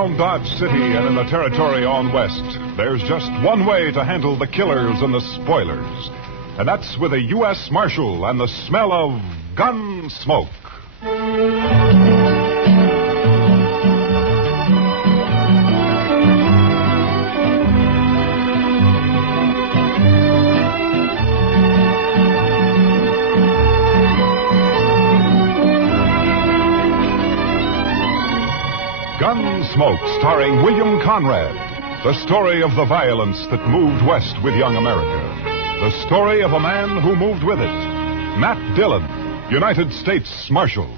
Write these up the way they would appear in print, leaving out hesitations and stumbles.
Around Dodge City and in the territory on west, there's just one way to handle the killers and the spoilers. And that's with a U.S. Marshal and the smell of Gunsmoke. Gunsmoke, starring William Conrad. The story of the violence that moved west with young America. The story of a man who moved with it. Matt Dillon, United States Marshal.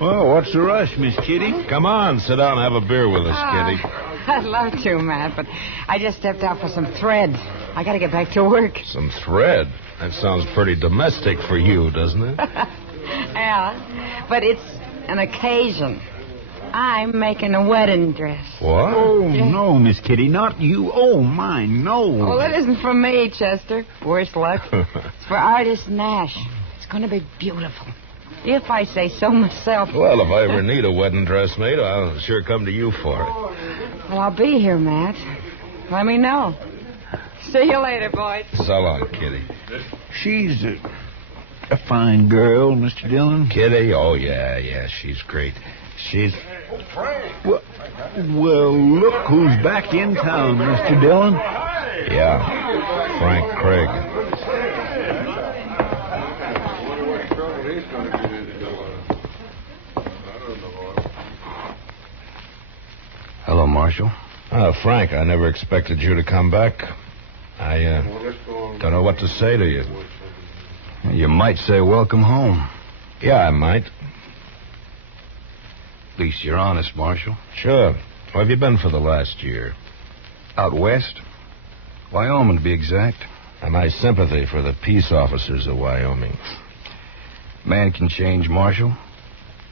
Well, what's the rush, Miss Kitty? Come on, sit down and have a beer with us, Kitty. I'd love to, Matt, but I just stepped out for some thread. I got to get back to work. Some thread? That sounds pretty domestic for you, doesn't it? Yeah, but it's an occasion. I'm making a wedding dress. What? Oh, no, Miss Kitty, not you. Oh, my, no. Well, it isn't for me, Chester. Worse luck. It's for artist Nash. It's going to be beautiful. If I say so myself. Well, if I ever need a wedding dress made, I'll sure come to you for it. Well, I'll be here, Matt. Let me know. See you later, boys. So long, Kitty. She's a fine girl, Mr. Dillon. Kitty? Oh, yeah, she's great. She's... Well, look who's back in town, Mr. Dillon. Yeah, Frank Craig. Hello, Marshal. Frank, I never expected you to come back. I don't know what to say to you. You might say welcome home. Yeah, I might. At least you're honest, Marshal. Sure. Where have you been for the last year? Out west. Wyoming, to be exact. And my sympathy for the peace officers of Wyoming. Man can change, Marshal.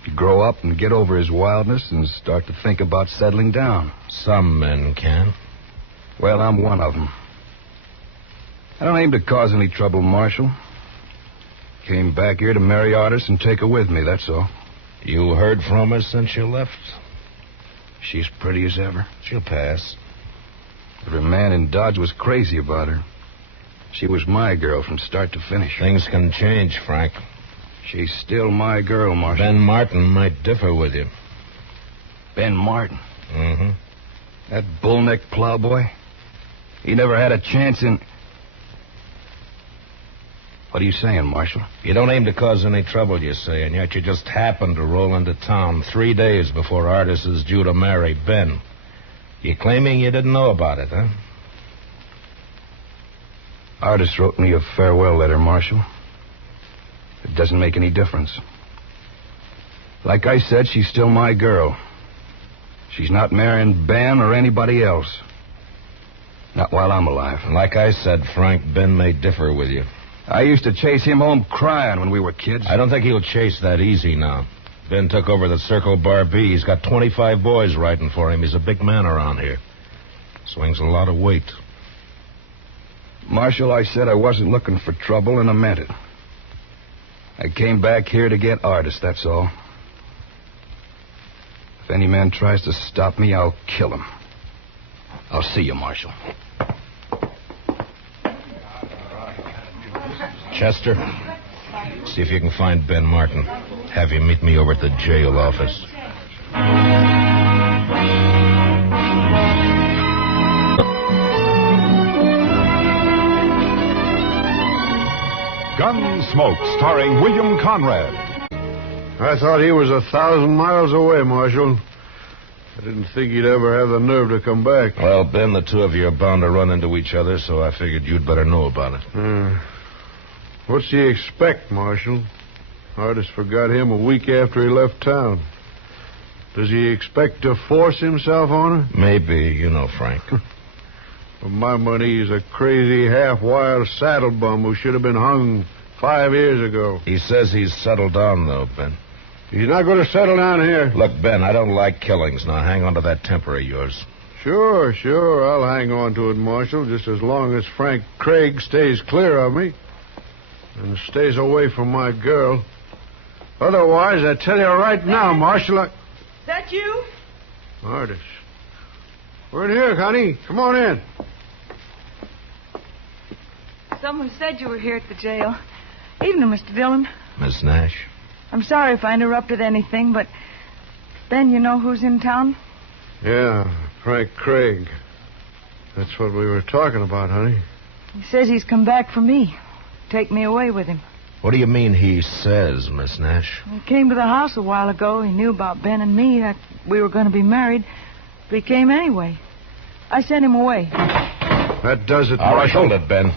You grow up and get over his wildness and start to think about settling down. Some men can. Well, I'm one of them. I don't aim to cause any trouble, Marshal. Came back here to marry Artis and take her with me, that's all. You heard from her since you left? She's pretty as ever. She'll pass. Every man in Dodge was crazy about her. She was my girl from start to finish. Things can change, Frank. She's still my girl, Marshal. Ben Martin might differ with you. Ben Martin? Mm-hmm. That bull-necked plowboy? He never had a chance in... What are you saying, Marshal? You don't aim to cause any trouble, you say, and yet you just happened to roll into town 3 days before Artis is due to marry Ben. You claiming you didn't know about it, huh? Artis wrote me a farewell letter, Marshal. It doesn't make any difference. Like I said, she's still my girl. She's not marrying Ben or anybody else. Not while I'm alive. And like I said, Frank, Ben may differ with you. I used to chase him home crying when we were kids. I don't think he'll chase that easy now. Ben took over the Circle Bar B. He's got 25 boys riding for him. He's a big man around here. Swings a lot of weight. Marshal, I said I wasn't looking for trouble, and I meant it. I came back here to get Artis, that's all. If any man tries to stop me, I'll kill him. I'll see you, Marshal. Chester, see if you can find Ben Martin. Have him meet me over at the jail office. Gunsmoke, starring William Conrad. I thought he was 1,000 miles away, Marshal. I didn't think he'd ever have the nerve to come back. Well, Ben, the two of you are bound to run into each other, so I figured you'd better know about it. What's he expect, Marshal? Artis forgot him a week after he left town. Does he expect to force himself on her? Maybe, you know, Frank. For my money, he's a crazy, half-wild saddle bum who should have been hung 5 years ago. He says he's settled down, though, Ben. He's not going to settle down here. Look, Ben, I don't like killings. Now hang on to that temper of yours. Sure. I'll hang on to it, Marshal, just as long as Frank Craig stays clear of me and stays away from my girl. Otherwise, I tell you right now, Marshal, Is that you? Artis. We're in here, honey. Come on in. Someone said you were here at the jail. Evening, Mr. Dillon. Miss Nash? I'm sorry if I interrupted anything, but... Ben, you know who's in town? Yeah, Frank Craig. That's what we were talking about, honey. He says he's come back for me. Take me away with him. What do you mean he says, Miss Nash? He came to the house a while ago. He knew about Ben and me, that we were going to be married. But he came anyway. I sent him away. That does it, All right, Marshal. hold it, Ben.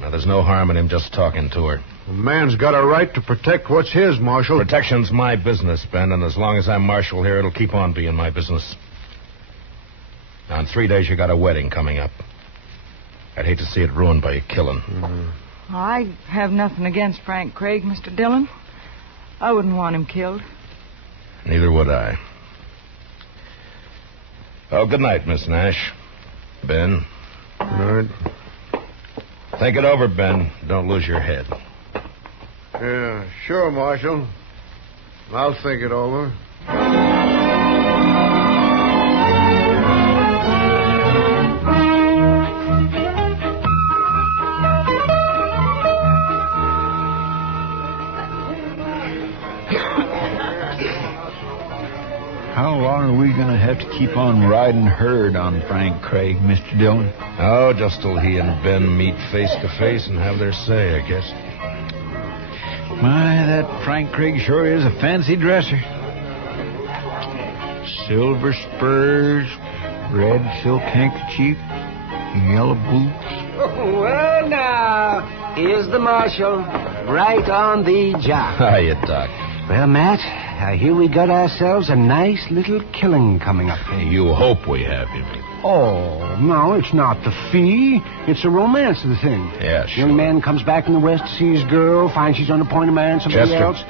Now, there's no harm in him just talking to her. A man's got a right to protect what's his, Marshal. Protection's my business, Ben, and as long as I'm marshal here, it'll keep on being my business. Now, in 3 days, you got a wedding coming up. I'd hate to see it ruined by a killing. Well, I have nothing against Frank Craig, Mr. Dillon. I wouldn't want him killed. Neither would I. Oh, good night, Miss Nash. Ben. All right. Think it over, Ben. Don't lose your head. Yeah, sure, Marshal. I'll think it over. How long are we going to have to keep on riding herd on Frank Craig, Mr. Dillon? Oh, just till he and Ben meet face to face and have their say, I guess. My, that Frank Craig sure is a fancy dresser. Silver spurs, red silk handkerchief, yellow boots. Well, now, here's the marshal, right on the job. Hiya, Doc. Well, Matt, I hear we got ourselves a nice little killing coming up. You hope we have him. Oh, no, it's not the fee. It's the romance of the thing. Yeah, sure. Young man comes back from the West to see his girl, finds she's on the point of marrying somebody Chester. else.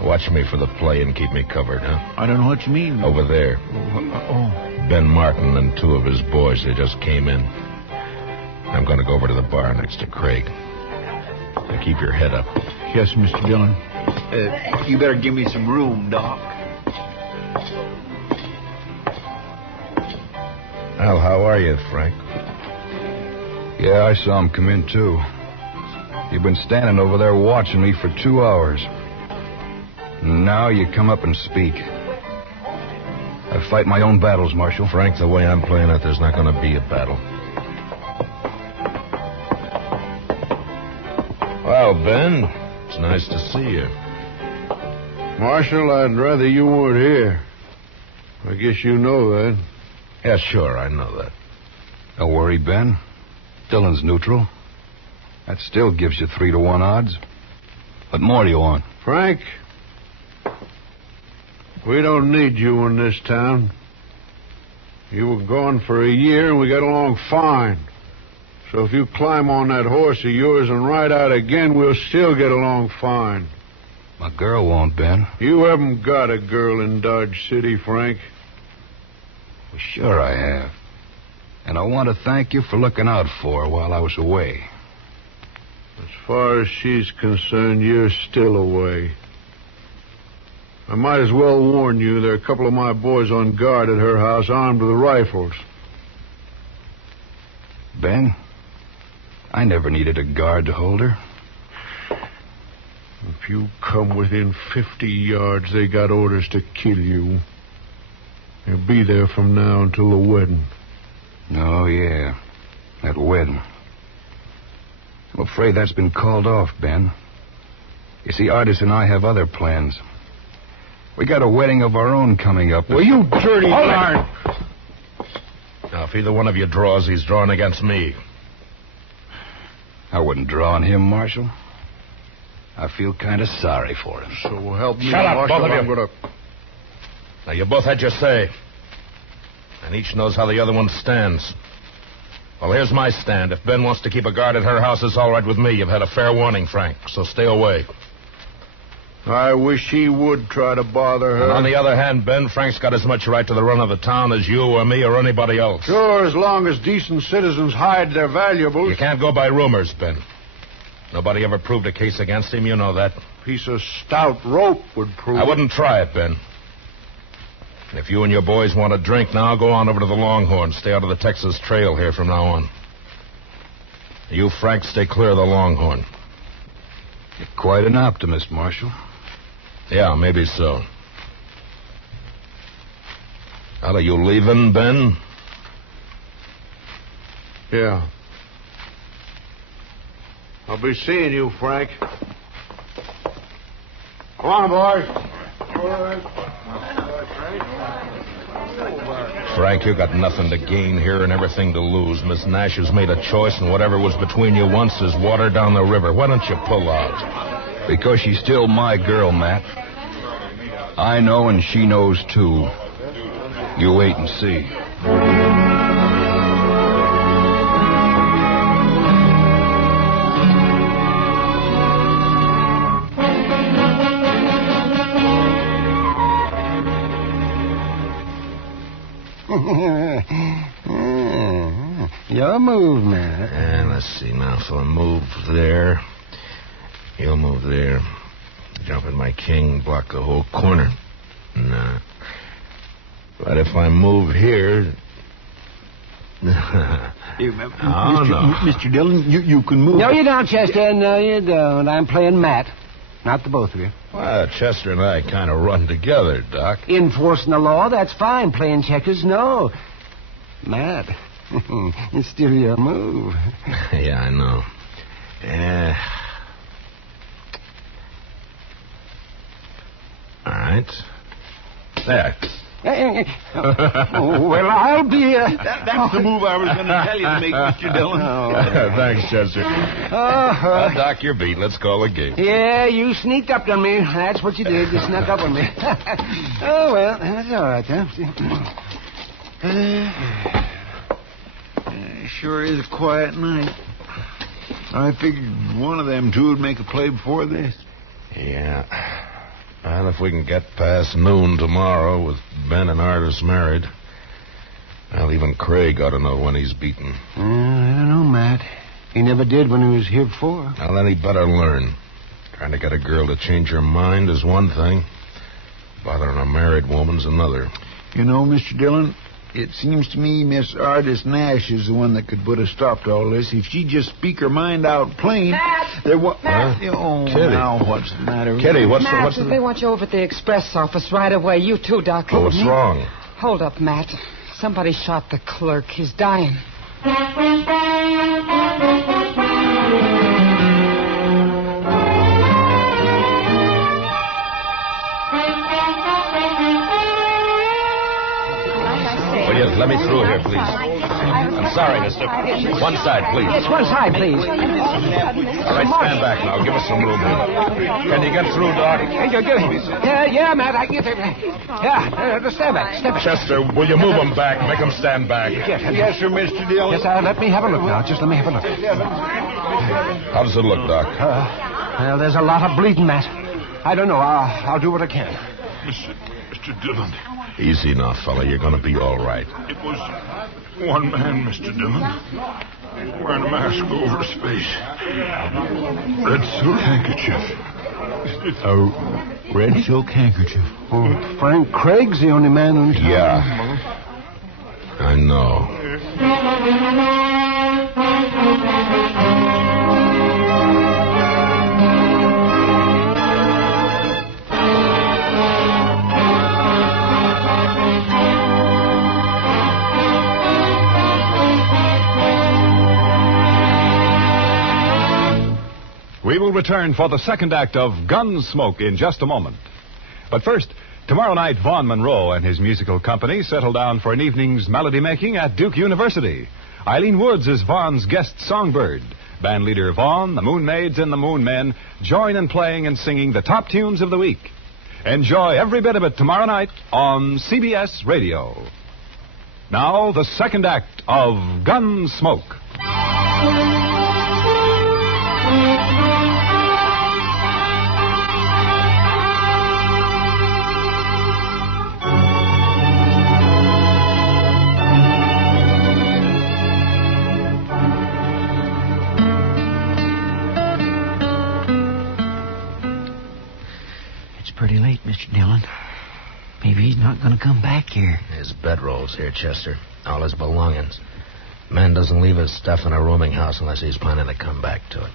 Watch me for the play and keep me covered, huh? I don't know what you mean. Over there. Oh. Ben Martin and 2 of his boys, they just came in. I'm going to go over to the bar next to Craig. Now keep your head up. Yes, Mr. Dillon. You better give me some room, Doc. Well, how are you, Frank? Yeah, I saw him come in, too. You've been standing over there watching me for 2 hours. Now you come up and speak. I fight my own battles, Marshal. Frank, the way I'm playing it, there's not going to be a battle. Well, Ben, it's nice to see you. Marshal, I'd rather you weren't here. I guess you know that. Yeah, sure, I know that. Don't worry, Ben. Dillon's neutral. That still gives you 3-to-1 odds. What more do you want? Frank, we don't need you in this town. You were gone for a year, and we got along fine. So if you climb on that horse of yours and ride out again, we'll still get along fine. My girl won't, Ben. You haven't got a girl in Dodge City, Frank. Well, sure I have. And I want to thank you for looking out for her while I was away. As far as she's concerned, you're still away. I might as well warn you, there are a couple of my boys on guard at her house armed with rifles. Ben, I never needed a guard to hold her. If you come within 50 yards, they got orders to kill you. They'll be there from now until the wedding. Oh, yeah. That wedding. I'm afraid that's been called off, Ben. You see, Artis and I have other plans. We got a wedding of our own coming up. Well, you dirty darn. Now, if either one of you draws, he's drawing against me. I wouldn't draw on him, Marshal. I feel kind of sorry for him. So help me, Shut up, Marshal. both of you. I'm gonna... Now, you both had your say. And each knows how the other one stands. Well, here's my stand. If Ben wants to keep a guard at her house, it's all right with me. You've had a fair warning, Frank, so stay away. I wish he would try to bother her. And on the other hand, Ben, Frank's got as much right to the run of the town as you or me or anybody else. Sure, as long as decent citizens hide their valuables. You can't go by rumors, Ben. Nobody ever proved a case against him, you know that. Piece of stout rope would prove I wouldn't try it, Ben. And if you and your boys want a drink now, go on over to the Longhorn. Stay out of the Texas Trail here from now on. You, Frank, stay clear of the Longhorn. You're quite an optimist, Marshal. Yeah, maybe so. Well, are you leaving, Ben? Yeah. I'll be seeing you, Frank. Come on, boys. Frank, you got nothing to gain here and everything to lose. Miss Nash has made a choice, and whatever was between you once is water down the river. Why don't you pull out? Because she's still my girl, Matt. I know and she knows, too. You wait and see. Your move, Matt. And let's see now. So I move there. You'll move there. Jump in my king, block the whole corner. Nah. But if I move here... Mr. Dillon, you can move. No, you don't, Chester. No, you don't. I'm playing Matt. Not the both of you. Well, Chester and I kind of run together, Doc. Enforcing the law, that's fine. Playing checkers, no. Matt, it's still your move. Yeah, I know. All right. There. Well, I'll be... That's the move I was going to tell you to make, Mr. Dillon. Thanks, Chester. Doc, you're beat. Let's call the game. Yeah, you sneaked up on me. That's what you did. You snuck up on me. Oh, well, that's all right, huh? Sure is a quiet night. I figured one of them two would make a play before this. Yeah. Well, if we can get past noon tomorrow with Ben and Artis married, well, even Craig ought to know when he's beaten. I don't know, Matt. He never did when he was here before. Well, then he better learn. Trying to get a girl to change her mind is one thing. Bothering a married woman's another. You know, Mr. Dillon, it seems to me Miss Artis Nash is the one that could put a stop to all this. If she'd just speak her mind out plain... Matt! There was... Matt! Oh, Kitty. now what's the matter? Kitty, what's Matt, the... they want you over at the express office right away. You too, Doctor. Oh, what's wrong? Hold up, Matt. Somebody shot the clerk. He's dying. Will you let me through here, please? I'm sorry, mister. One side, please. Yes, one side, please. All right, stand back now. Give us some room here. Can you get through, Doc? Yeah, Matt, I can get there. Yeah, stand back. Step back. Chester, will you move them back? Make them stand back. Yes, sir, Mr. Dillon. Yes, let me have a look now. Just let me have a look. How does it look, Doc? Well, there's a lot of bleeding, Matt. I don't know. I'll do what I can. Mr. Dillon. Easy now, fella. You're going to be all right. It was one man, Mr. Dillon. Wearing a mask over his face. Red silk handkerchief. A red silk handkerchief. Oh, Frank Craig's the only man in town. Yeah. I know. We will return for the second act of Gunsmoke in just a moment. But first, tomorrow night, Vaughn Monroe and his musical company settle down for an evening's melody making at Duke University. Eileen Woods is Vaughn's guest songbird. Band leader Vaughn, the Moon Maids, and the Moon Men join in playing and singing the top tunes of the week. Enjoy every bit of it tomorrow night on CBS Radio. Now, the second act of Gunsmoke. It's pretty late, Mr. Dillon. Maybe he's not going to come back here. His bedroll's here, Chester. All his belongings. Man doesn't leave his stuff in a rooming house unless he's planning to come back to it.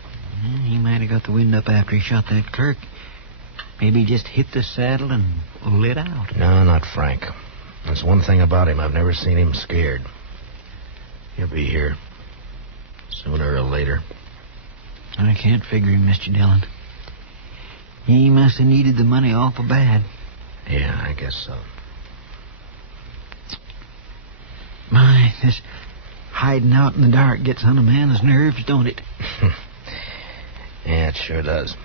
He might have got the wind up after he shot that clerk. Maybe he just hit the saddle and lit out. No, not Frank. There's one thing about him. I've never seen him scared. He'll be here. Sooner or later. I can't figure him, Mr. Dillon. He must have needed the money awful bad. Yeah, I guess so. My, this hiding out in the dark gets on a man's nerves, don't it? Yeah, it sure does.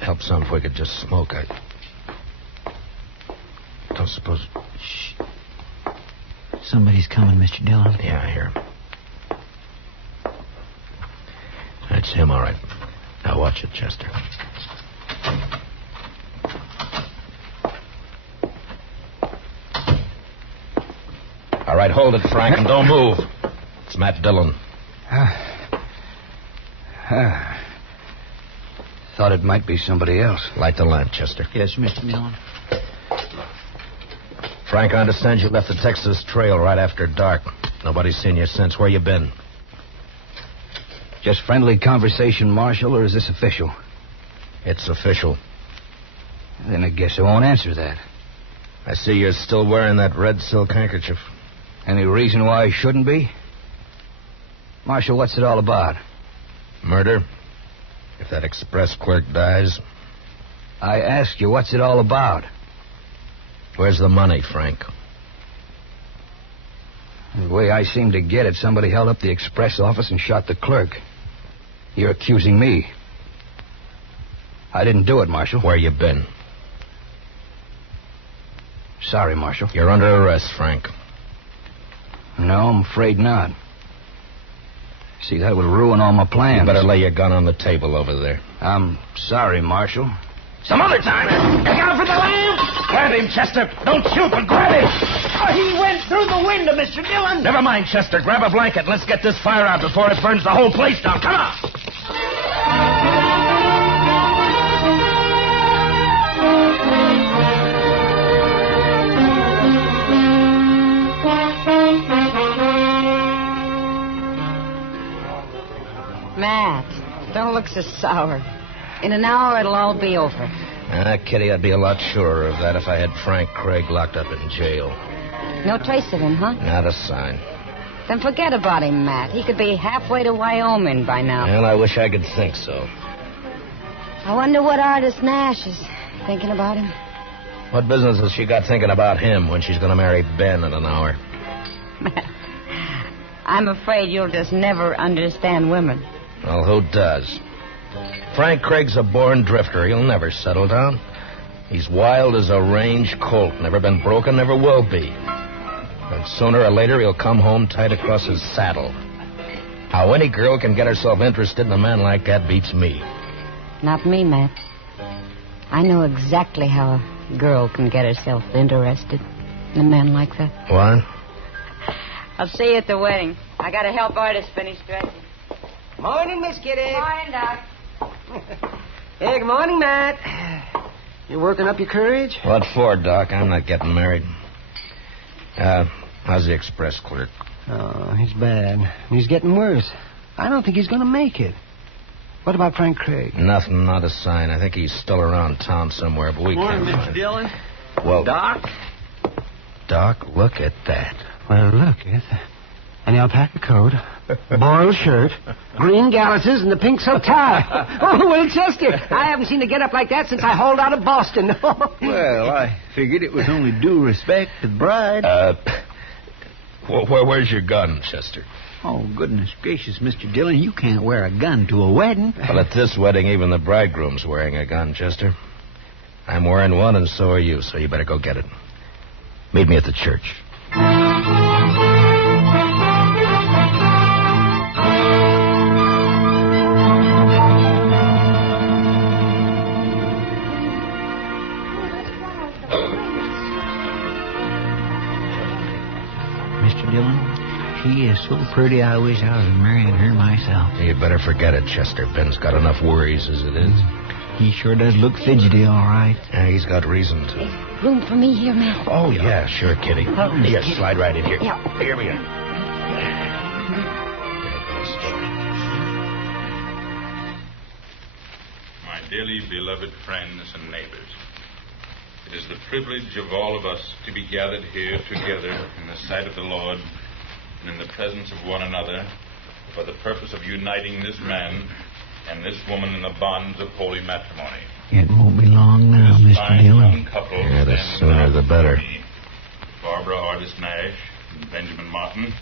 Help some if we could just smoke. I don't suppose... Shh. Somebody's coming, Mr. Dillon. Yeah, I hear him. That's him, all right. Now watch it, Chester. All right, hold it, Frank, and don't move. It's Matt Dillon. Thought it might be somebody else. Light the lamp, Chester. Yes, Mr. Dillon. Frank, I understand you left the Texas Trail right after dark. Nobody's seen you since. Where you been? Just friendly conversation, Marshal, or is this official? It's official. Then I guess I won't answer that. I see you're still wearing that red silk handkerchief. Any reason why I shouldn't be? Marshal, what's it all about? Murder. If that express clerk dies. I asked you, what's it all about? Where's the money, Frank? The way I seem to get it, somebody held up the express office and shot the clerk. You're accusing me. I didn't do it, Marshal. Where you been? Sorry, Marshal. You're under arrest, Frank. No, I'm afraid not. See, that would ruin all my plans. You better lay your gun on the table over there. I'm sorry, Marshal. Some other time. Look out for the lamp! Grab him, Chester. Don't shoot, but grab him. Oh, he went through the window, Mr. Dillon. Never mind, Chester. Grab a blanket. Let's get this fire out before it burns the whole place down. Come on. Matt, don't look so sour. In an hour, it'll all be over. Kitty, I'd be a lot surer of that if I had Frank Craig locked up in jail. No trace of him, huh? Not a sign. Then forget about him, Matt. He could be halfway to Wyoming by now. Well, I wish I could think so. I wonder what artist Nash is thinking about him. What business has she got thinking about him when she's going to marry Ben in an hour? Matt, I'm afraid you'll just never understand women. Well, who does? Frank Craig's a born drifter. He'll never settle down. He's wild as a range colt. Never been broken, never will be. And sooner or later, he'll come home tight across his saddle. How any girl can get herself interested in a man like that beats me. Not me, Matt. I know exactly how a girl can get herself interested in a man like that. What? I'll see you at the wedding. I gotta help artist finish dressing. Morning, Miss Kitty. Morning, Doc. Hey, good morning, Matt. You working up your courage? What for, Doc? I'm not getting married. How's the express clerk? Oh, he's bad. He's getting worse. I don't think he's going to make it. What about Frank Craig? Nothing, not a sign. I think he's still around town somewhere, but we Morning, can't Mr. find Dillon. him. Well, Doc? Doc, look at that. Well, look, it's an alpaca coat, boiled shirt, green galluses, and the pink silk tie. Oh, well, Chester, I haven't seen a get-up like that since I hauled out of Boston. Well, I figured it was only due respect to the bride. Where's your gun, Chester? Oh, goodness gracious, Mr. Dillon, you can't wear a gun to a wedding. Well, at this wedding, even the bridegroom's wearing a gun, Chester. I'm wearing one, and so are you, so you better go get it. Meet me at the church. Mr. Dillon, she is so pretty, I wish I was marrying her myself. You better forget it, Chester. Ben's got enough worries as it is. He sure does look fidgety, all right. Yeah, he's got reason to. Room for me here, Matt? Oh, yeah, sure, Kitty. Here, slide right in here. Yeah. Here we are. My dearly beloved friends and neighbors, it is the privilege of all of us to be gathered here together in the sight of the Lord and in the presence of one another for the purpose of uniting this man and this woman in the bonds of holy matrimony. It won't be long now, This Mr. fine Dillon. young couple Yeah, the stands sooner now the before better. me, Barbara Artis Nash and Benjamin Martin.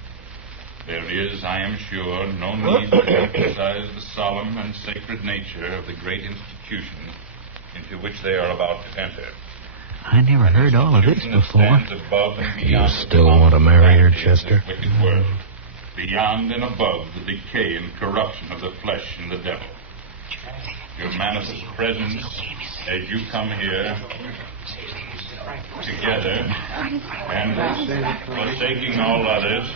There is, I am sure, no need to emphasize the solemn and sacred nature of the great institution into which they are about to enter. I never heard all of this before. You still want to marry her, Chester? Beyond and above the decay and corruption of the flesh and the devil. Your manifest presence as you come here together and forsaking all others,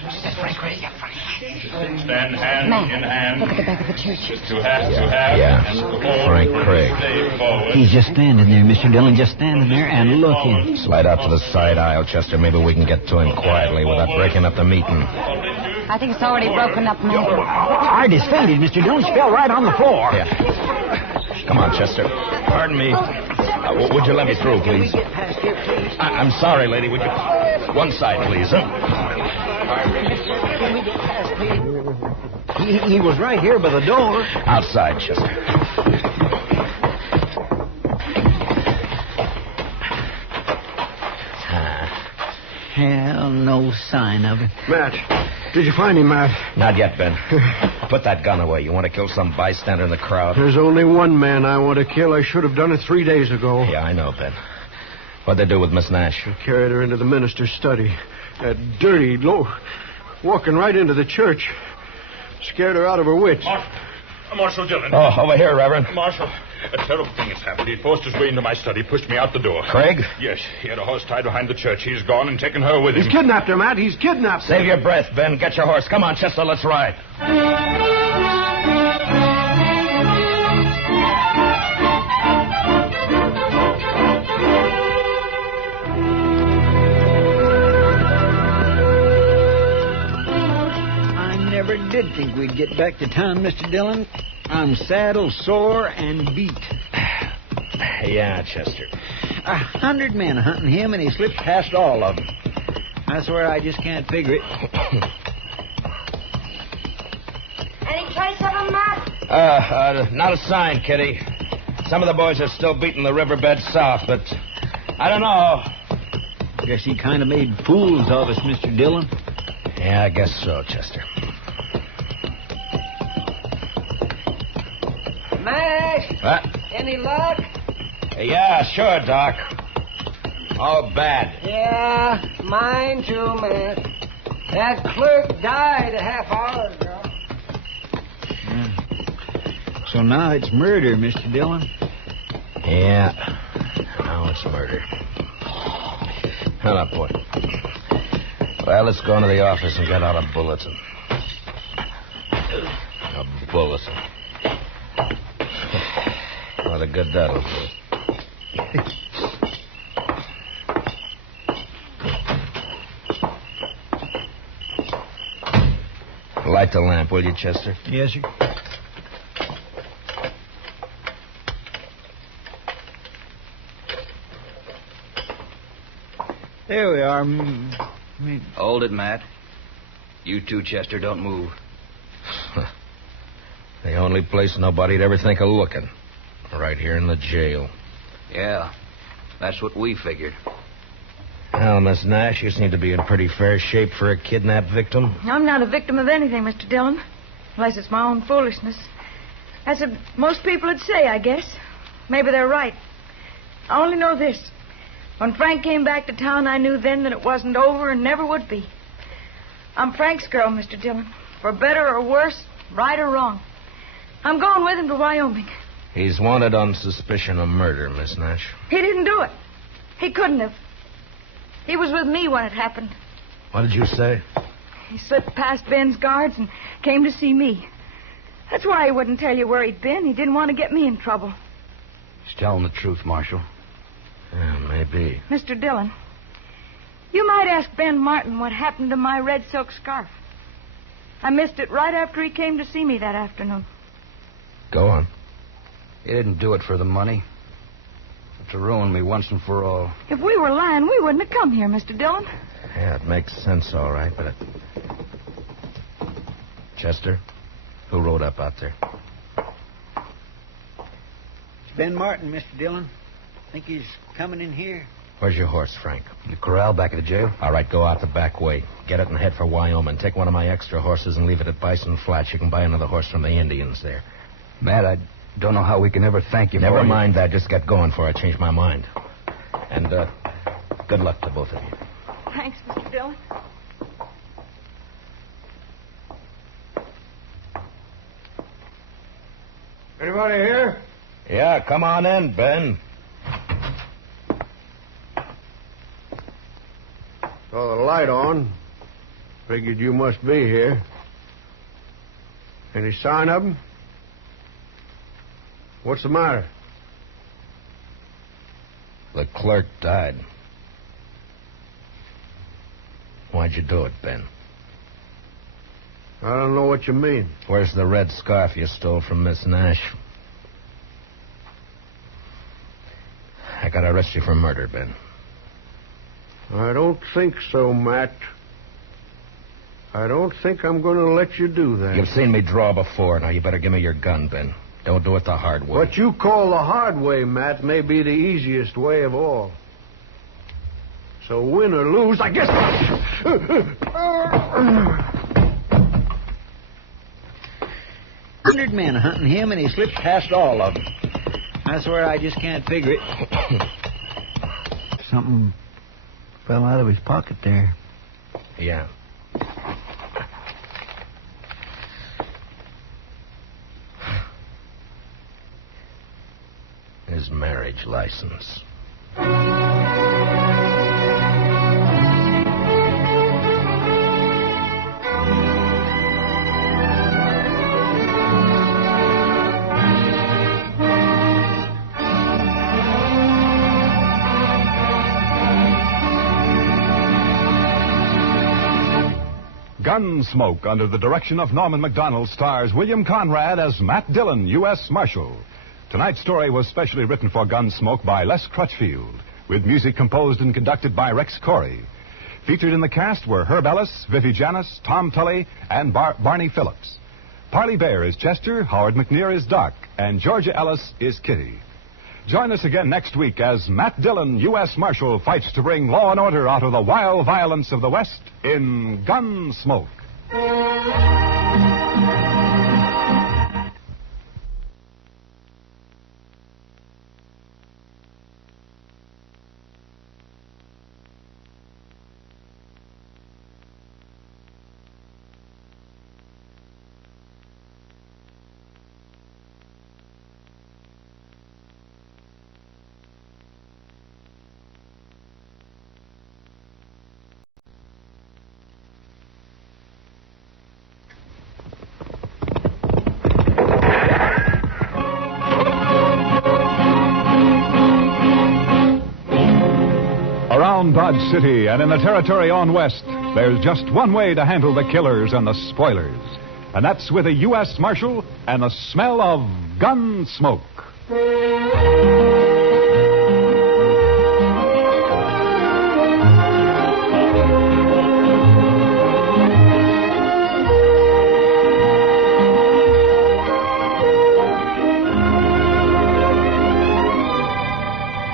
stand hand in hand Look at the back of the church. to have Yeah, and hold Frank Craig. stay forward. He's just standing there, Mr. Dillon, just standing there and looking. Slide out to the side aisle, Chester. Maybe we can get to him quietly without breaking up the meeting. I think it's already broken up, Matt. Artis fainted, Mr. Dillon. She fell right on the floor. Yeah. Come on, Chester. Pardon me. Would you let me through, please? I'm sorry, lady. Would you... One side, please. He was right here by the door. Outside, Chester. Hell, no sign of it. Matt, did you find him, Matt? Not yet, Ben. Put that gun away. You want to kill some bystander in the crowd? There's only one man I want to kill. I should have done it 3 days ago. Yeah, I know, Ben. What'd they do with Miss Nash? I carried her into the minister's study. That dirty, low, walking right into the church. Scared her out of her wits. Marshal Dillon. Oh, over here, Reverend. Marshal, a terrible thing has happened. He forced his way into my study, pushed me out the door. Craig? Yes, he had a horse tied behind the church. He's gone and taken her with him. He's kidnapped her, Matt. He's kidnapped her. Save your breath, Ben. Get your horse. Come on, Chester, let's ride. I never did think we'd get back to town, Mr. Dillon. I'm saddle sore and beat. Yeah, Chester. 100 men hunting him, and he slipped past all of them. I swear I just can't figure it. Any trace of him, Matt? Not a sign, Kitty. Some of the boys are still beating the riverbed south, but I don't know. Guess he kind of made fools of us, Mr. Dillon. Yeah, I guess so, Chester. Mash, What? any luck? Yeah, sure, Doc. All bad. Yeah, mine too, Matt. That clerk died a half hour ago. So now it's murder, Mr. Dillon. Yeah. Now it's murder. Hold up, boy. Well, let's go into the office and get out a bulletin. A bulletin. What a good that'll do. Light the lamp, will you, Chester? Yes, sir. There we are. Hold it, Matt. You too, Chester, don't move. The only place nobody'd ever think of looking. Right here in the jail. Yeah, that's what we figured. Well, Miss Nash, you seem to be in pretty fair shape for a kidnapped victim. I'm not a victim of anything, Mr. Dillon. Unless it's my own foolishness. That's what most people would say, I guess. Maybe they're right. I only know this. When Frank came back to town, I knew then that it wasn't over and never would be. I'm Frank's girl, Mr. Dillon. For better or worse, right or wrong. I'm going with him to Wyoming. He's wanted on suspicion of murder, Miss Nash. He didn't do it. He couldn't have. He was with me when it happened. What did you say? He slipped past Ben's guards and came to see me. That's why he wouldn't tell you where he'd been. He didn't want to get me in trouble. He's telling the truth, Marshal. Yeah, maybe. Mr. Dillon, you might ask Ben Martin what happened to my red silk scarf. I missed it right after he came to see me that afternoon. Go on. He didn't do it for the money. But to ruin me once and for all. If we were lying, we wouldn't have come here, Mr. Dillon. Yeah, it makes sense, all right, but it... Chester, who rode up out there? It's Ben Martin, Mr. Dillon. Think he's coming in here. Where's your horse, Frank? In the corral back of the jail. All right, go out the back way. Get it and head for Wyoming. Take one of my extra horses and leave it at Bison Flats. You can buy another horse from the Indians there. Matt, I don't know how we can ever thank you for Never mind that. Just get going before I change my mind. And good luck to both of you. Thanks, Mr. Dillon. Anybody here? Yeah, come on in, Ben. Saw the light on. Figured you must be here. Any sign of him? What's the matter? The clerk died. Why'd you do it, Ben? I don't know what you mean. Where's the red scarf you stole from Miss Nash? I gotta arrest you for murder, Ben. I don't think so, Matt. I don't think I'm going to let you do that. You've seen me draw before. Now you better give me your gun, Ben. Don't do it the hard way. What you call the hard way, Matt, may be the easiest way of all. So win or lose, I guess... 100 men hunting him, and he slipped past all of them. I swear I just can't figure it. Something fell out of his pocket there. Yeah. His marriage license. Gunsmoke, under the direction of Norman MacDonald, stars William Conrad as Matt Dillon, U.S. Marshal. Tonight's story was specially written for Gunsmoke by Les Crutchfield, with music composed and conducted by Rex Corey. Featured in the cast were Herb Ellis, Vivi Janis, Tom Tully, and Barney Phillips. Parley Bear is Chester, Howard McNear is Doc, and Georgia Ellis is Kitty. Join us again next week as Matt Dillon, U.S. Marshal, fights to bring law and order out of the wild violence of the West in Gunsmoke. Around Dodge City and in the territory on west, there's just one way to handle the killers and the spoilers. And that's with a U.S. Marshal and the smell of gun smoke.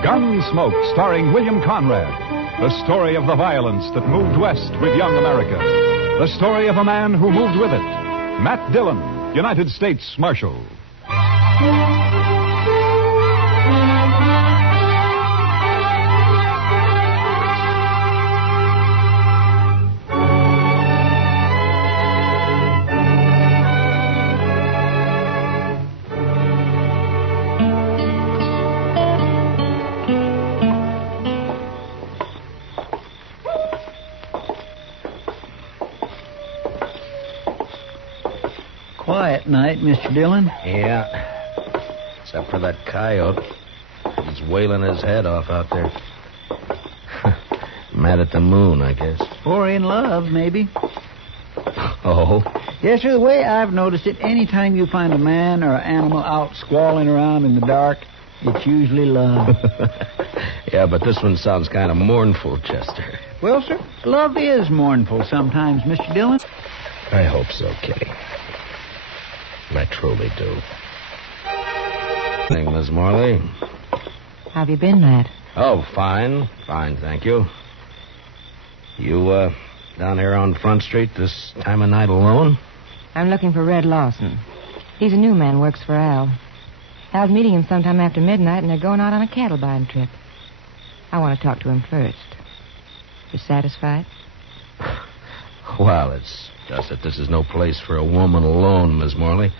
Gunsmoke, starring William Conrad. The story of the violence that moved west with young America. The story of a man who moved with it. Matt Dillon, United States Marshal. quiet night, Mr. Dillon. Yeah. Except for that coyote. He's wailing his head off out there. Mad at the moon, I guess. Or in love, maybe. Oh? Yes, sir, the way I've noticed it, any time you find a man or an animal out squalling around in the dark, it's usually love. Yeah, but this one sounds kind of mournful, Chester. Well, sir, love is mournful sometimes, Mr. Dillon. I hope so, Kitty. I truly do. Good morning, Miss Morley. How have you been, Matt? Oh, fine. Fine, thank you. You, down here on Front Street this time of night alone? I'm looking for Red Lawson. He's a new man, works for Al. Al's meeting him sometime after midnight, and they're going out on a cattle buying trip. I want to talk to him first. You satisfied? Well, it's just that this is no place for a woman alone, Miss Morley.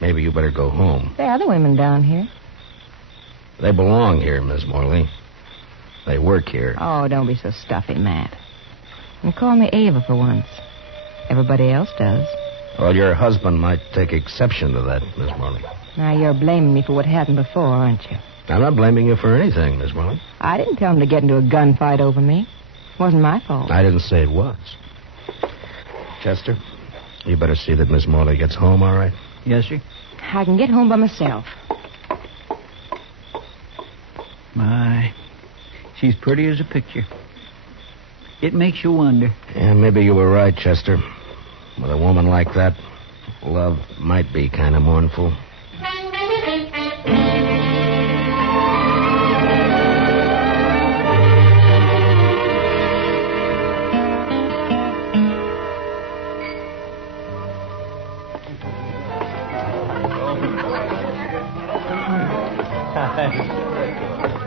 Maybe you better go home. There are other women down here. They belong here, Miss Morley. They work here. Oh, don't be so stuffy, Matt. And call me Ava for once. Everybody else does. Well, your husband might take exception to that, Miss Morley. Now, you're blaming me for what happened before, aren't you? I'm not blaming you for anything, Miss Morley. I didn't tell him to get into a gunfight over me. It wasn't my fault. I didn't say it was. Chester, you better see that Miss Morley gets home all right. Yes, sir. I can get home by myself. My, she's pretty as a picture. It makes you wonder. Yeah, maybe you were right, Chester. With a woman like that, love might be kind of mournful.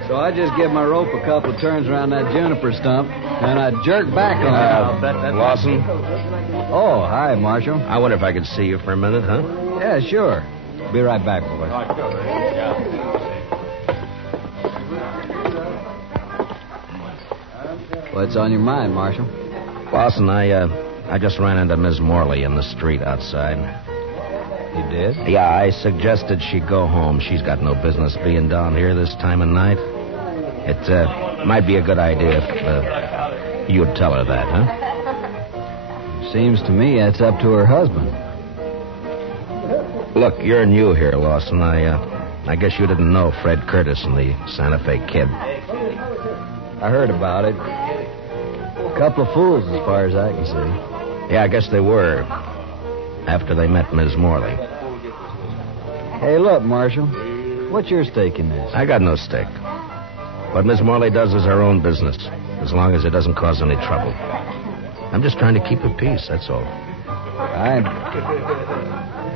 So I just give my rope a couple of turns around that juniper stump, and I jerk back on it. Lawson? Oh, hi, Marshal. I wonder if I could see you for a minute, huh? Yeah, sure. Be right back, boy. What's on your mind, Marshal? Lawson, I just ran into Miss Morley in the street outside. You did? Yeah, I suggested she go home. She's got no business being down here this time of night. It might be a good idea if you'd tell her that, huh? Seems to me that's up to her husband. Look, you're new here, Lawson. I guess you didn't know Fred Curtis and the Santa Fe Kid. I heard about it. A couple of fools, as far as I can see. Yeah, I guess they were. After they met Miss Morley. Hey, look, Marshal. What's your stake in this? I got no stake. What Miss Morley does is her own business, as long as it doesn't cause any trouble. I'm just trying to keep her peace, that's all.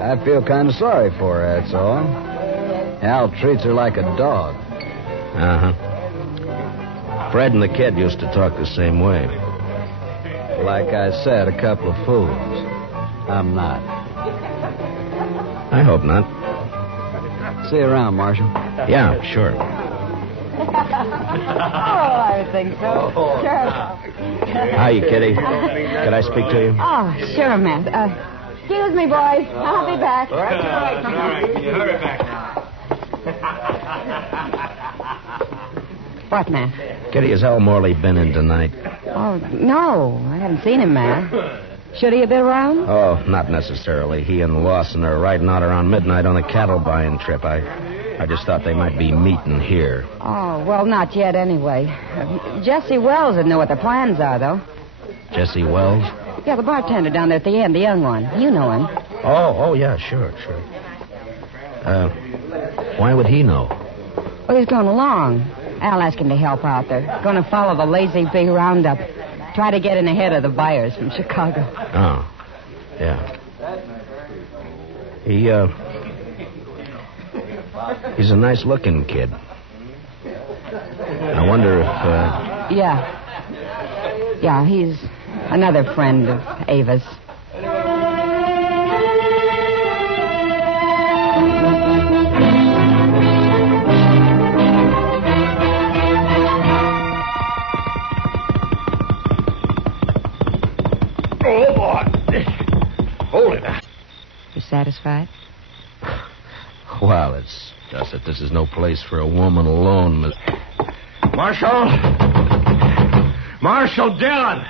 I feel kind of sorry for her, that's all. Al treats her like a dog. Uh-huh. Fred and the kid used to talk the same way. Like I said, a couple of fools. I'm not. I hope not. See you around, Marshal. Yeah, sure. Oh, I think so. Sure. Hi, Kitty. Can I speak to you? Oh, sure, Matt. Excuse me, boys. I'll be back. All right. You hurry back now. What, Matt? Kitty, has Al Morley been in tonight? Oh, no. I haven't seen him, Matt. Should he have been around? Oh, not necessarily. He and Lawson are riding out around midnight on a cattle buying trip. I just thought they might be meeting here. Oh, well, not yet anyway. Jesse Wells would know what their plans are, though. Jesse Wells? Yeah, the bartender down there at the end, the young one. You know him. Oh, yeah, sure. Why would he know? Well, he's going along. Al asked him to help out. They're going to follow the Lazy Bee Roundup. Try to get in ahead of the buyers from Chicago. Oh, yeah. He's a nice-looking kid. I wonder if, Yeah, he's another friend of Ava's. hold it. You satisfied? Well, it's just that this is no place for a woman alone, Miss... Marshal! Marshal Dillon!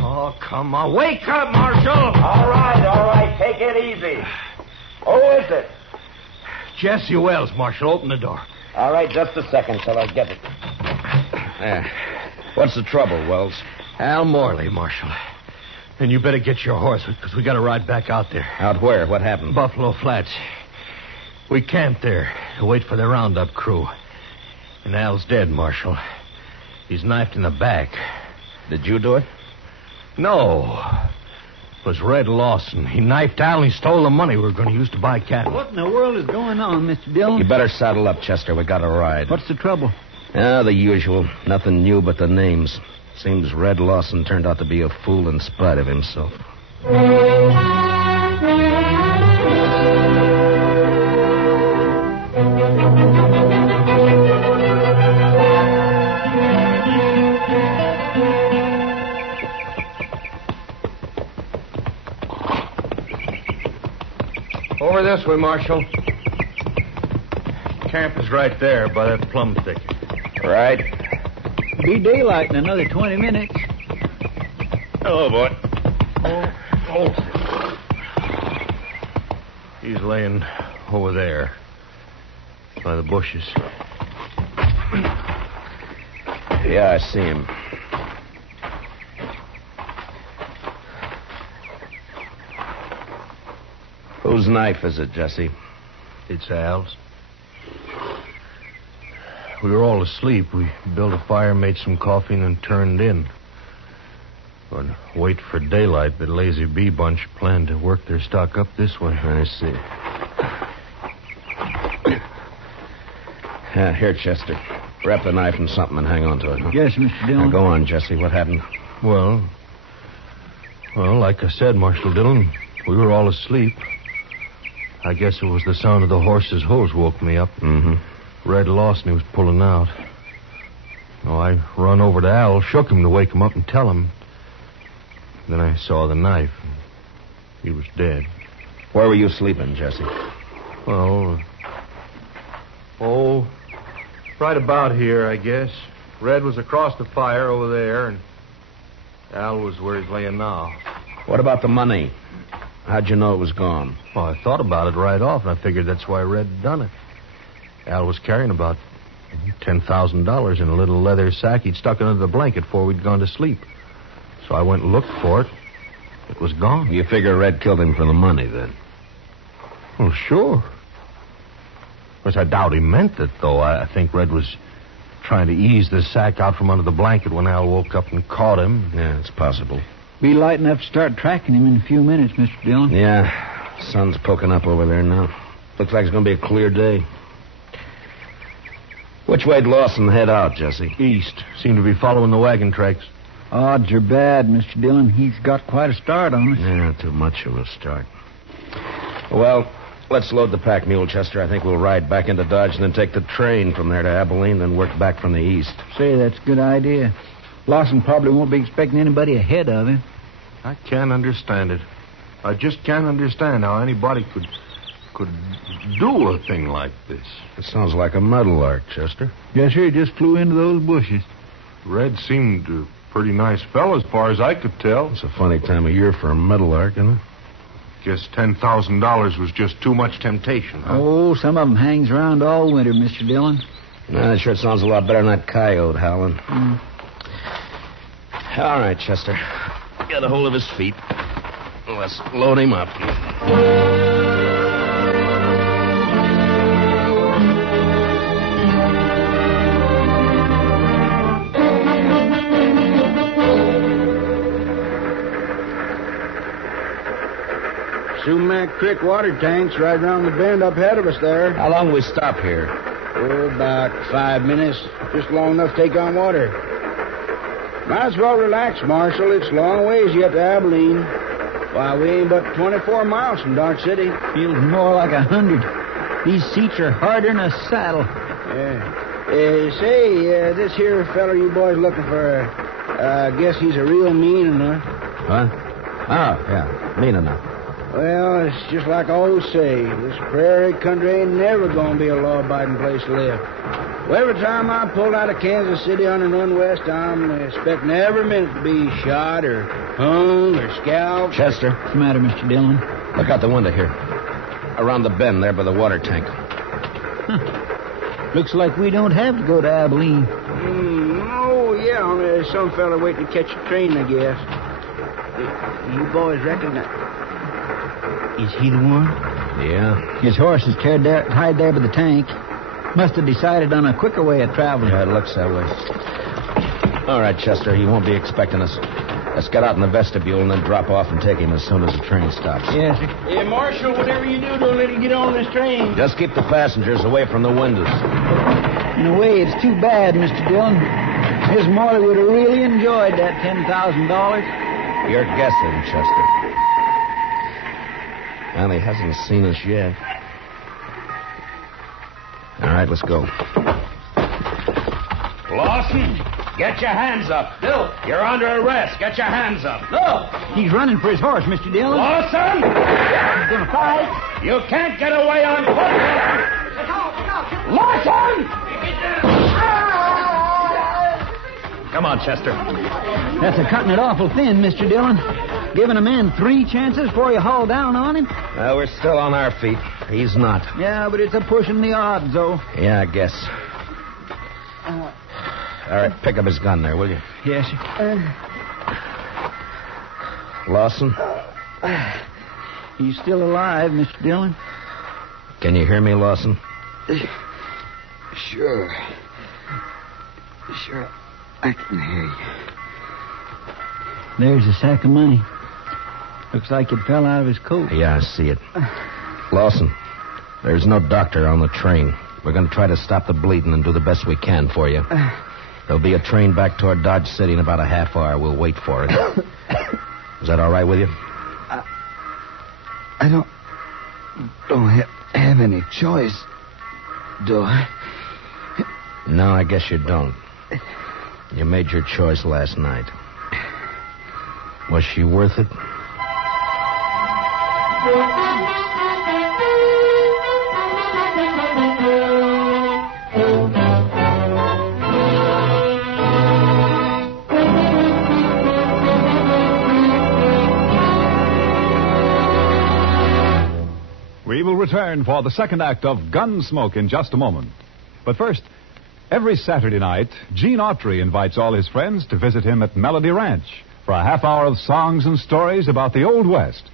Oh, come on. Wake up, Marshal! All right. Take it easy. Who is it? Jesse Wells, Marshal. Open the door. All right, just a second till I get it. There. What's the trouble, Wells? Al Morley, Marshal. And you better get your horse, because we got to ride back out there. Out where? What happened? Buffalo Flats. We camped there to wait for the roundup crew. And Al's dead, Marshal. He's knifed in the back. Did you do it? No. It was Red Lawson. He knifed Al and he stole the money we were going to use to buy cattle. What in the world is going on, Mr. Dillon? You better saddle up, Chester. We got to ride. What's the trouble? The usual. Nothing new but the names. Seems Red Lawson turned out to be a fool in spite of himself. Over this way, Marshal. Camp is right there by that plum thicket. Right. Be daylight in another 20 minutes. Hello, boy. Oh. He's laying over there by the bushes. Yeah, I see him. Whose knife is it, Jesse? It's Al's. We were all asleep. We built a fire, made some coffee, and then turned in. But wait for daylight, the Lazy Bee bunch planned to work their stock up this way. I see. Here, Chester. Wrap the knife in something and hang on to it. Huh? Yes, Mr. Dillon. Now, go on, Jesse. What happened? Well, like I said, Marshal Dillon, we were all asleep. I guess it was the sound of the horse's hooves woke me up. Mm-hmm. Red Lawson, he was pulling out. I run over to Al, shook him to wake him up and tell him. Then I saw the knife. He was dead. Where were you sleeping, Jesse? Well, right about here, I guess. Red was across the fire over there, and Al was where he's laying now. What about the money? How'd you know it was gone? Well, I thought about it right off, and I figured that's why Red had done it. Al was carrying about $10,000 in a little leather sack he'd stuck under the blanket before we'd gone to sleep. So I went and looked for it. It was gone. You figure Red killed him for the money, then? Well, sure. Of course, I doubt he meant it, though. I think Red was trying to ease the sack out from under the blanket when Al woke up and caught him. Yeah, it's possible. Be light enough to start tracking him in a few minutes, Mr. Dillon. Yeah. Sun's poking up over there now. Looks like it's going to be a clear day. Which way'd Lawson head out, Jesse? East. Seemed to be following the wagon tracks. Odds are bad, Mr. Dillon. He's got quite a start on us. Yeah, too much of a start. Well, let's load the pack mule, Chester. I think we'll ride back into Dodge and then take the train from there to Abilene, then work back from the east. Say, that's a good idea. Lawson probably won't be expecting anybody ahead of him. I can't understand it. I just can't understand how anybody could do a thing like this. It sounds like a meadowlark, Chester. Yes, sir. He just flew into those bushes. Red seemed a pretty nice fellow as far as I could tell. It's a funny time of year for a meadowlark, isn't it? Guess $10,000 was just too much temptation, huh? Oh, some of them hangs around all winter, Mr. Dillon. That sure sounds a lot better than that coyote howling. All right, Chester. Get a hold of his feet. Let's load him up. Sumac Creek water tank's right around the bend up ahead of us there. How long we stop here? Oh, about 5 minutes. Just long enough to take on water. Might as well relax, Marshal. It's a long ways yet to Abilene. Why, we ain't but 24 miles from Dodge City. Feels more like 100. These seats are harder than a saddle. Yeah. Say, this here feller you boys looking for, I guess he's a real mean one, huh? Huh? yeah. Mean enough. Well, it's just like I always say. This prairie country ain't never gonna be a law-abiding place to live. Well, every time I pulled out of Kansas City on and run west, I'm expecting every minute to be shot or hung or scalped. Chester. What's the matter, Mr. Dillon? Look out the window here. Around the bend there by the water tank. Looks like we don't have to go to Abilene. Oh, yeah. There's some fella waiting to catch a train, I guess. You boys recognize... Is he the one? Yeah. His horse is tied there by the tank. Must have decided on a quicker way of traveling. Yeah, it looks that way. All right, Chester, he won't be expecting us. Let's get out in the vestibule and then drop off and take him as soon as the train stops. Yes, sir. Hey, Marshal, whatever you do, don't let him get on this train. Just keep the passengers away from the windows. In a way, it's too bad, Mr. Dillon. Miss Morley would have really enjoyed that $10,000. You're guessing, Chester. Well, he hasn't seen us yet. All right, let's go. Lawson, get your hands up. No. You're under arrest. Get your hands up. No. He's running for his horse, Mr. Dillon. Lawson! He's going to fight. You can't get away on foot. Lawson! Come on, Chester. That's a cutting it awful thin, Mr. Dillon. Giving a man 3 chances before you haul down on him. Well, we're still on our feet. He's not. Yeah, but it's a pushing the odds, though. Yeah, I guess. All right, pick up his gun there, will you? Yes, sir. Lawson? He's still alive, Mr. Dillon. Can you hear me, Lawson? Sure. Sure, I can hear you. There's a sack of money. Looks like it fell out of his coat. Yeah, I see it. Lawson, there's no doctor on the train. We're going to try to stop the bleeding and do the best we can for you. There'll be a train back toward Dodge City in about a half hour. We'll wait for it. Is that all right with you? I don't have any choice, do I? No, I guess you don't. You made your choice last night. Was she worth it? We will return for the second act of Gunsmoke in just a moment. But first, every Saturday night, Gene Autry invites all his friends to visit him at Melody Ranch for a half hour of songs and stories about the Old West.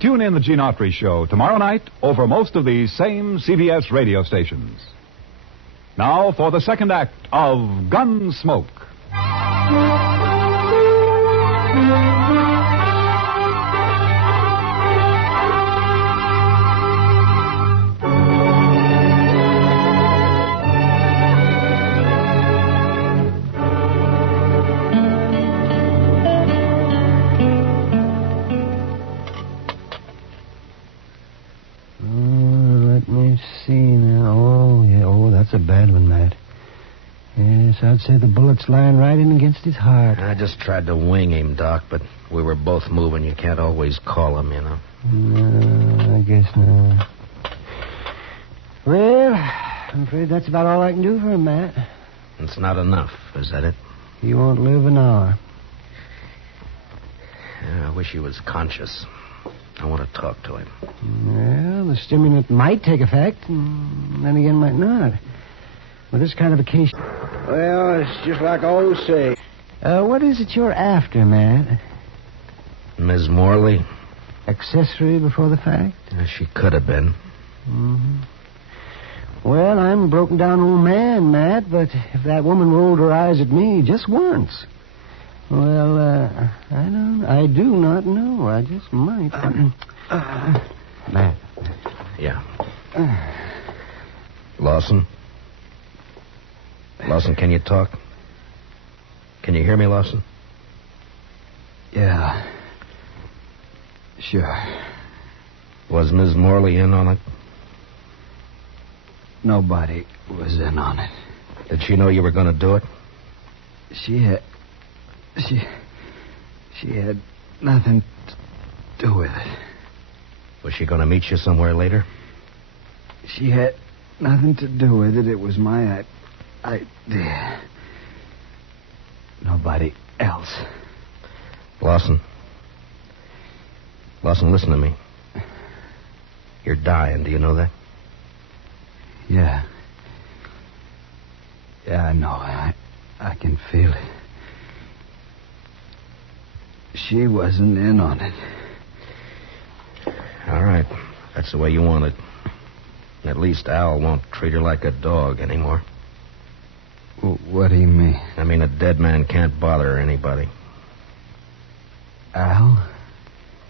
Tune in the Gene Autry Show tomorrow night over most of these same CBS radio stations. Now for the second act of Gunsmoke. That's a bad one, Matt. Yes, I'd say the bullet's lying right in against his heart. I just tried to wing him, Doc, but we were both moving. You can't always call him, you know. No, I guess not. Well, I'm afraid that's about all I can do for him, Matt. It's not enough, is that it? He won't live an hour. Yeah, I wish he was conscious. I want to talk to him. Well, the stimulant might take effect, and then again might not. With this kind of a case... Well, it's just like I always say. What is it you're after, Matt? Ms. Morley? Accessory before the fact? She could have been. Mm-hmm. Well, I'm a broken down old man, Matt, but if that woman rolled her eyes at me just once... Well, I do not know. I just might. Matt. Yeah. Lawson? Lawson, can you talk? Can you hear me, Lawson? Yeah. Sure. Was Ms. Morley in on it? Nobody was in on it. Did she know you were going to do it? She had nothing do with it. Was she going to meet you somewhere later? She had nothing to do with it. It was my idea. Nobody else. Lawson, listen to me. You're dying, do you know that? Yeah. Yeah, I know. I can feel it. She wasn't in on it. All right. That's the way you want it. At least Al won't treat her like a dog anymore. What do you mean? I mean, a dead man can't bother anybody. Al?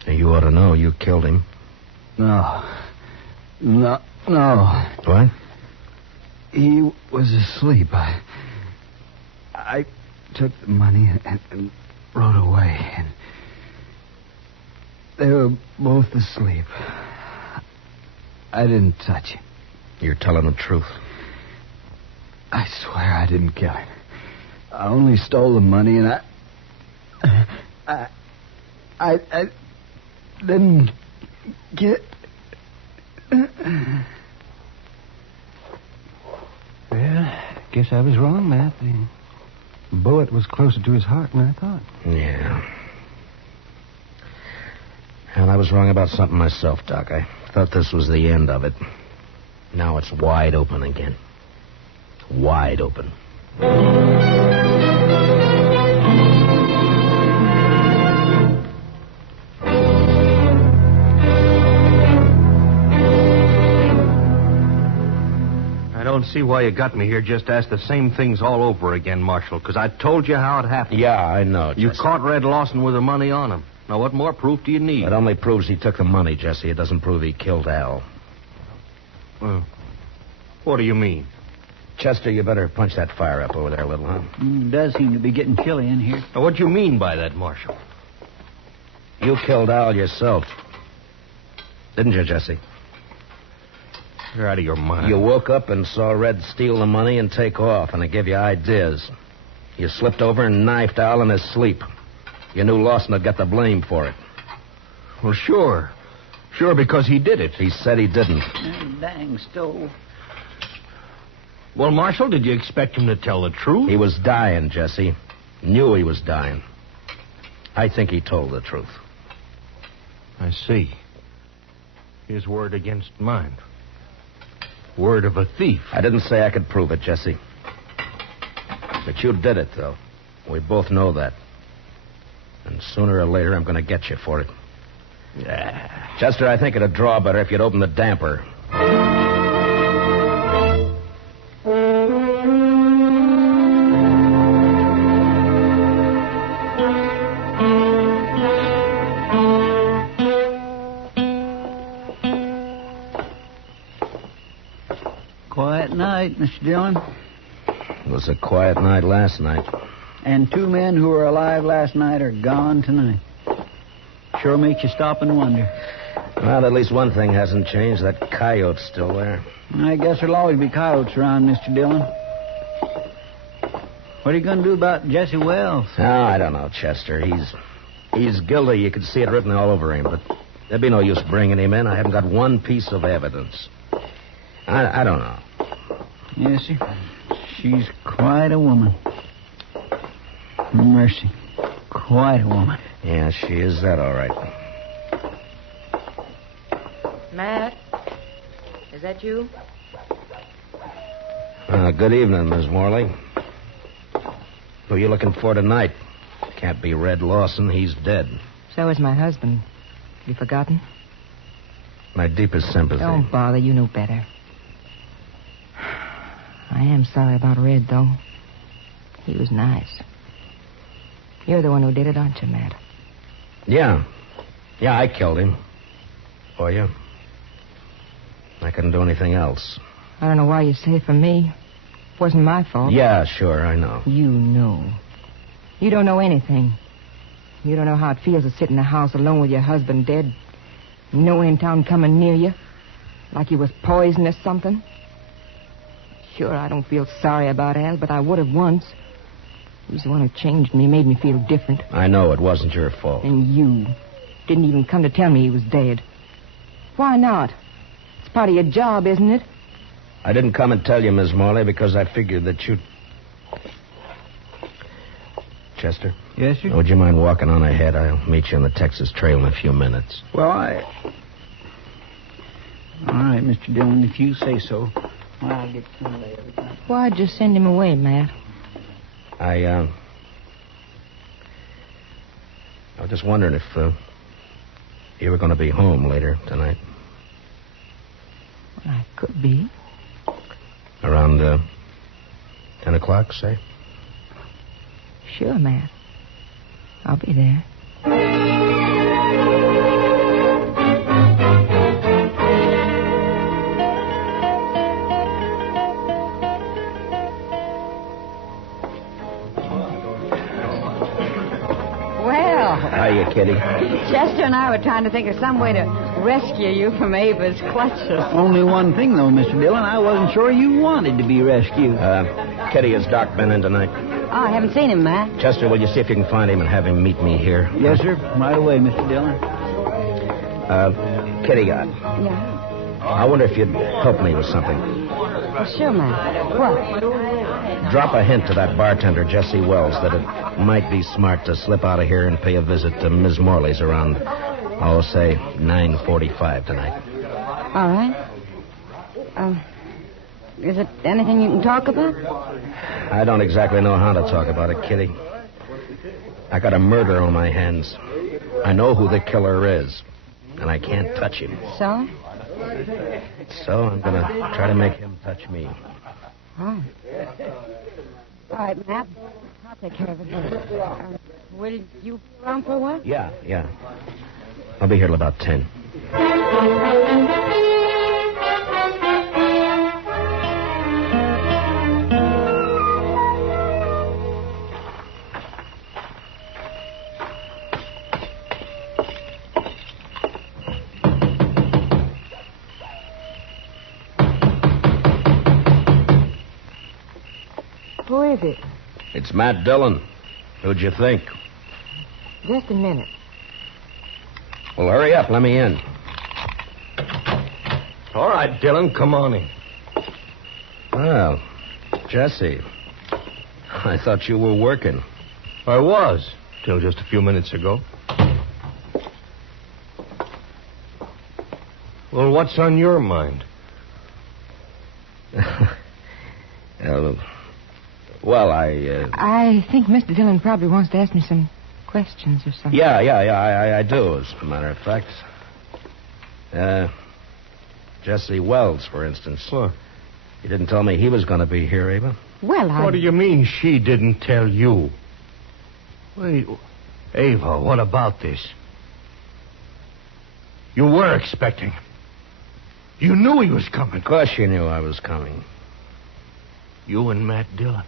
You ought to know. You killed him. No. What? He was asleep. I took the money and rode away. And they were both asleep. I didn't touch him. You're telling the truth. I swear I didn't kill him. I only stole the money, and I didn't get... Well, I guess I was wrong, Matt. The bullet was closer to his heart than I thought. Yeah. And I was wrong about something myself, Doc. I thought this was the end of it. Now it's wide open again. Wide open. I don't see why you got me here just to ask the same things all over again, Marshal, because I told you how it happened. Yeah, I know, Jesse. You caught Red Lawson with the money on him. Now, what more proof do you need? It only proves he took the money, Jesse. It doesn't prove he killed Al. What do you mean? Chester, you better punch that fire up over there a little, huh? It does seem to be getting chilly in here. Now, what do you mean by that, Marshal? You killed Al yourself. Didn't you, Jesse? You're out of your mind. You woke up and saw Red steal the money and take off, and it gave you ideas. You slipped over and knifed Al in his sleep. You knew Lawson would get the blame for it. Well, sure. Sure, because he did it. He said he didn't. Dang stove. Well, Marshal, did you expect him to tell the truth? He was dying, Jesse. Knew he was dying. I think he told the truth. I see. His word against mine. Word of a thief. I didn't say I could prove it, Jesse. But you did it, though. We both know that. And sooner or later, I'm going to get you for it. Yeah. Chester, I think it'd draw better if you'd open the damper. Quiet night, Mr. Dillon. It was a quiet night last night. And 2 men who were alive last night are gone tonight. Sure makes you stop and wonder. Well, at least one thing hasn't changed. That coyote's still there. I guess there'll always be coyotes around, Mr. Dillon. What are you going to do about Jesse Wells? Oh, I don't know, Chester. He's guilty. You can see it written all over him. But there'd be no use bringing him in. I haven't got one piece of evidence. I don't know. Yes, sir. She's quite a woman. Mercy. Quite a woman. Yeah, she is that, all right. Matt? Is that you? Good evening, Miss Morley. Who are you looking for tonight? Can't be Red Lawson. He's dead. So is my husband. You forgotten? My deepest sympathy. Don't bother. You know better. I am sorry about Red, though. He was nice. You're the one who did it, aren't you, Matt? Yeah. Yeah, I killed him. For you. I couldn't do anything else. I don't know why you say it for me. It wasn't my fault. Yeah, sure, I know. You know. You don't know anything. You don't know how it feels to sit in the house alone with your husband dead. No one in town coming near you. Like he was poisoned or something. Sure, I don't feel sorry about Al, but I would have once. He's the one who changed me, made me feel different. I know it wasn't your fault. And Didn't even come to tell me he was dead. Why not? It's part of your job, isn't it? I didn't come and tell you, Miss Morley, because I figured that you'd... Chester? Yes, sir? Would you mind walking on ahead? I'll meet you on the Texas Trail in a few minutes. Well, All right, Mr. Dillon, if you say so. Well, I'll get some later. Why'd you send him away, Matt? I was just wondering if you were going to be home later tonight. Well, I could be. Around 10 o'clock, say? Sure, Matt. I'll be there. Hiya, Kitty. Chester and I were trying to think of some way to rescue you from Ava's clutches. Only one thing, though, Mr. Dillon. I wasn't sure you wanted to be rescued. Kitty, has Doc been in tonight? Oh, I haven't seen him, Matt. Chester, will you see if you can find him and have him meet me here? Yes, sir. Right away, Mr. Dillon. Kitty, Yeah. I wonder if you'd help me with something. Well, sure, Matt. What? Drop a hint to that bartender, Jesse Wells, that it might be smart to slip out of here and pay a visit to Ms. Morley's around, say, 9:45 tonight. All right. Is it anything you can talk about? I don't exactly know how to talk about it, Kitty. I got a murder on my hands. I know who the killer is, and I can't touch him. So? So I'm going to try to make him touch me. Oh. All right, Matt. I'll take care of it. Will you be around for a while? Yeah. I'll be here till about 10. Who is it? It's Matt Dillon. Who'd you think? Just a minute. Well, hurry up. Let me in. All right, Dillon, come on in. Well, Jesse, I thought you were working. I was, till just a few minutes ago. Well, what's on your mind? I think Mr. Dillon probably wants to ask me some questions or something. Yeah, I do, as a matter of fact. Jesse Wells, for instance. What? You didn't tell me he was going to be here, Ava. Well, What do you mean she didn't tell you? Wait, Ava, what about this? You were expecting him. You knew he was coming. Of course you knew I was coming. You and Matt Dillon.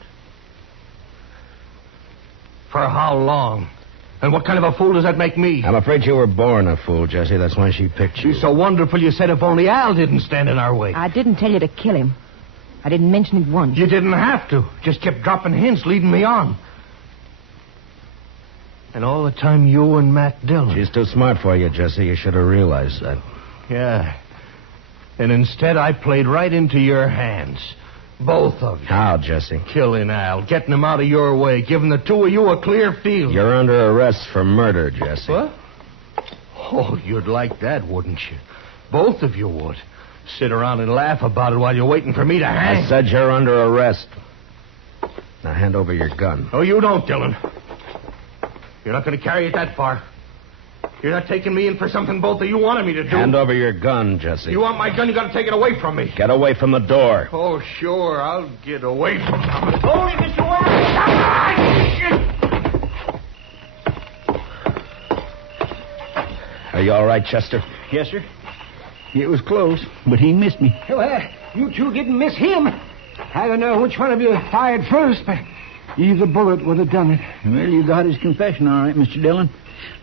For how long? And what kind of a fool does that make me? I'm afraid you were born a fool, Jesse. That's why she picked you. She's so wonderful you said if only Al didn't stand in our way. I didn't tell you to kill him. I didn't mention it once. You didn't have to. Just kept dropping hints, leading me on. And all the time you and Matt Dillon. She's too smart for you, Jesse. You should have realized that. Yeah. And instead I played right into your hands. Both of you. How, Jesse? Killing Al, getting him out of your way, giving the two of you a clear field. You're under arrest for murder, Jesse. What? Oh, you'd like that, wouldn't you? Both of you would. Sit around and laugh about it while you're waiting for me to hang. I said you're under arrest. Now hand over your gun. Oh, you don't, Dillon. You're not going to carry it that far. You're not taking me in for something both of you wanted me to do. Hand over your gun, Jesse. You want my gun, you got to take it away from me. Get away from the door. Oh, sure, I'll get away from you. Hold it, Mr. Wells! Are you all right, Chester? Yes, sir. It was close, but he missed me. Well, you two didn't miss him. I don't know which one of you fired first, but either bullet would have done it. Well, you got his confession all right, Mr. Dillon.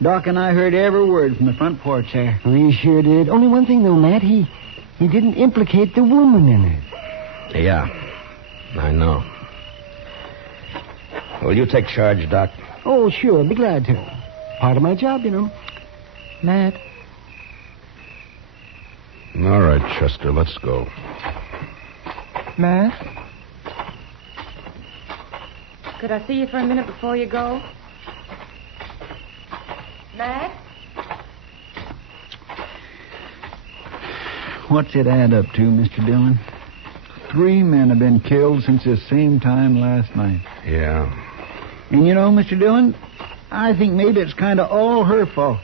Doc and I heard every word from the front porch there. We sure did. Only one thing, though, Matt. He didn't implicate the woman in it. Yeah, I know. Will you take charge, Doc? Oh, sure. Be glad to. Part of my job, you know. Matt. All right, Chester, let's go. Matt? Could I see you for a minute before you go? Matt? What's it add up to, Mr. Dillon? 3 men have been killed since the same time last night. Yeah. And you know, Mr. Dillon, I think maybe it's kind of all her fault.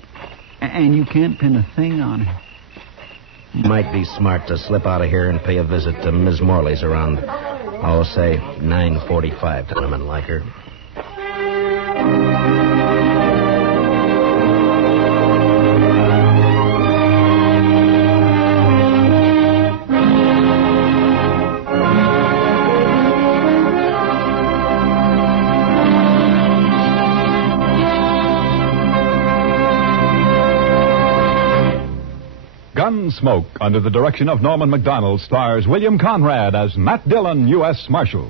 And you can't pin a thing on her. Might be smart to slip out of here and pay a visit to Ms. Morley's around, oh, say, 9:45. Gentlemen like her. Gunsmoke, under the direction of Norman MacDonald, stars William Conrad as Matt Dillon, U.S. Marshal.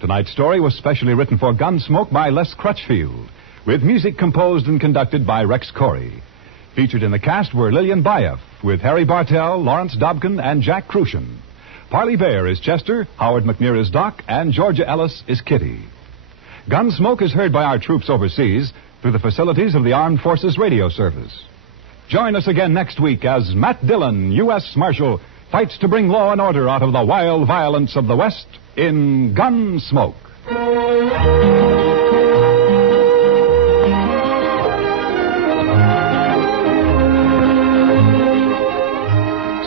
Tonight's story was specially written for Gunsmoke by Les Crutchfield, with music composed and conducted by Rex Corey. Featured in the cast were Lillian Bayef, with Harry Bartell, Lawrence Dobkin, and Jack Crucian. Parley Bear is Chester, Howard McNear is Doc, and Georgia Ellis is Kitty. Gunsmoke is heard by our troops overseas through the facilities of the Armed Forces Radio Service. Join us again next week as Matt Dillon, U.S. Marshal, fights to bring law and order out of the wild violence of the West in Gunsmoke.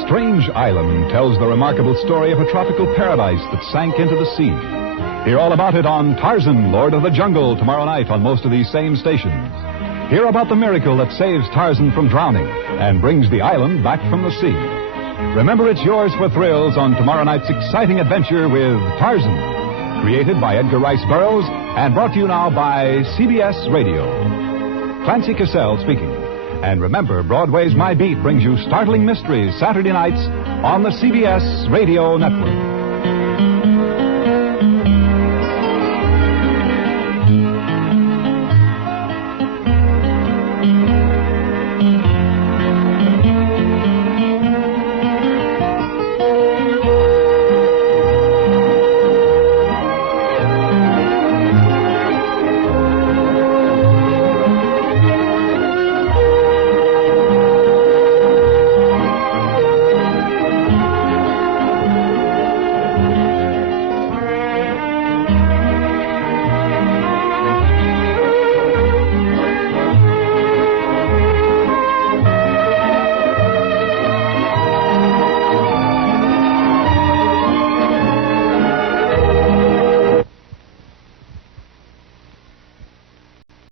Strange Island tells the remarkable story of a tropical paradise that sank into the sea. Hear all about it on Tarzan, Lord of the Jungle, tomorrow night on most of these same stations. Hear about the miracle that saves Tarzan from drowning and brings the island back from the sea. Remember, it's yours for thrills on tomorrow night's exciting adventure with Tarzan, created by Edgar Rice Burroughs and brought to you now by CBS Radio. Clancy Cassell speaking. And remember, Broadway's My Beat brings you startling mysteries Saturday nights on the CBS Radio Network.